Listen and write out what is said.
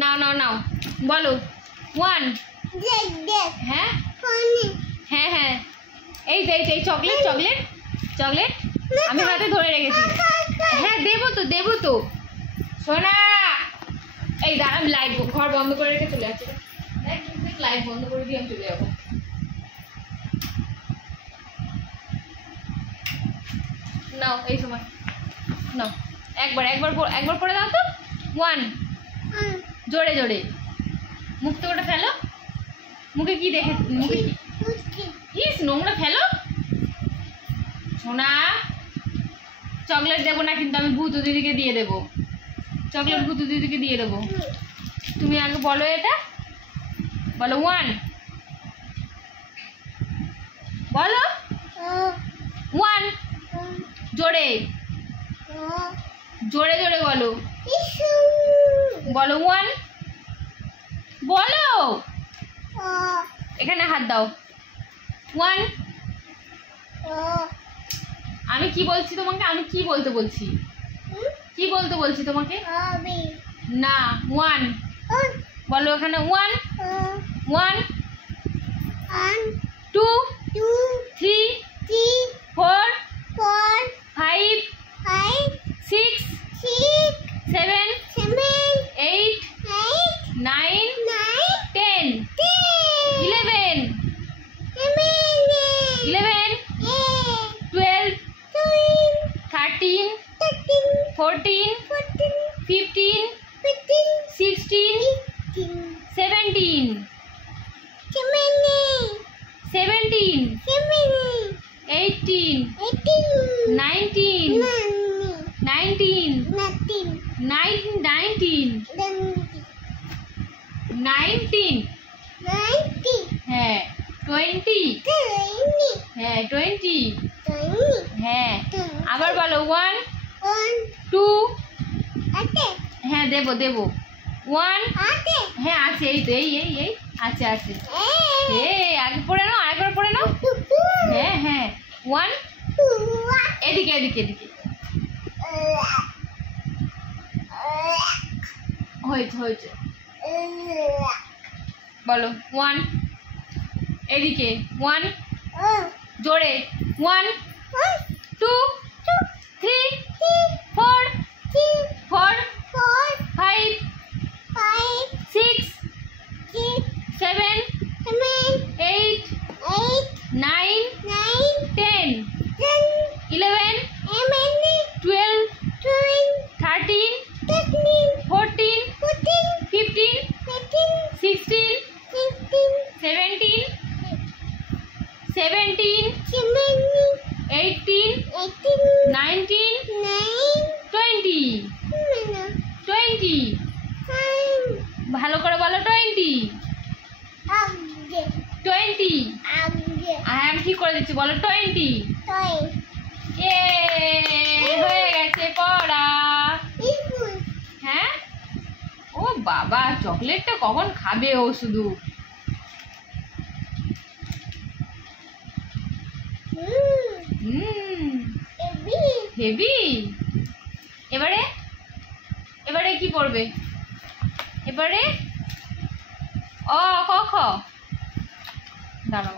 নাও নাও নাও বলো 1 হ্যাঁ হ্যাঁ হ্যাঁ এই এই চকলেট চকলেট চকলেট আমি হাতে ধরে রেখেছি। হ্যাঁ দেবো তো সোনা। এই দাঁড়া আমি লাইট ঘর বন্ধ করে রেখে চলে যাচ্ছি। লাইট বন্ধ করে দিয়ে আমি চলে যাবো। নাও এই সময় নাও একবার পরে দাও তো 1 জোরে জোরে মুখ তো ওটা ফেলো। মুখে কি দেখে মুখে ইস নোংরা ফেলো। সোনা চকলেট দেবো না কিন্তু আমি ভূত দিদিকে দিয়ে দেবো। চকলেট ভূত দিদিকে দিয়ে দেবো। তুমি আগে বলো এটা বলো 1 বলো 1 জোরে জোরে জোরে বলো বলো 1 বলো এখানে হাত দাও 1 আমি কি বলছি তোমাকে আমি কি বলতে বলছি তোমাকে না 1 বলো এখানে 1 1 2 3 4 5 6 7 8 9 10 11 12 13 14 15 16 17 18 19 হ্যাঁ 20 হ্যাঁ 20 হ্যাঁ আবার বলো 1 2 হ্যাঁ দেবো 1 হ্যাঁ আছে এই তো এই আছে আগে পড়ে নাও আরেকবার পড়ে নাও। হ্যাঁ হ্যাঁ 1 এদিকে হয়েছে বলো 1 এদিকে 1 জোরে 1 2 3 4 5 6 7 8 9 10 11 12 13 14 15 16 17 18 19 20 ভালো করে বলো 20 আমি ঠিক করে দিচ্ছি বলো 20 হয়ে গেছে পড়া। হ্যাঁ ও বাবা চকলেটটা কখন খাবে ও শুধু হেভি। এবারে কি পড়বে এবারে ক খ দাঁড়াও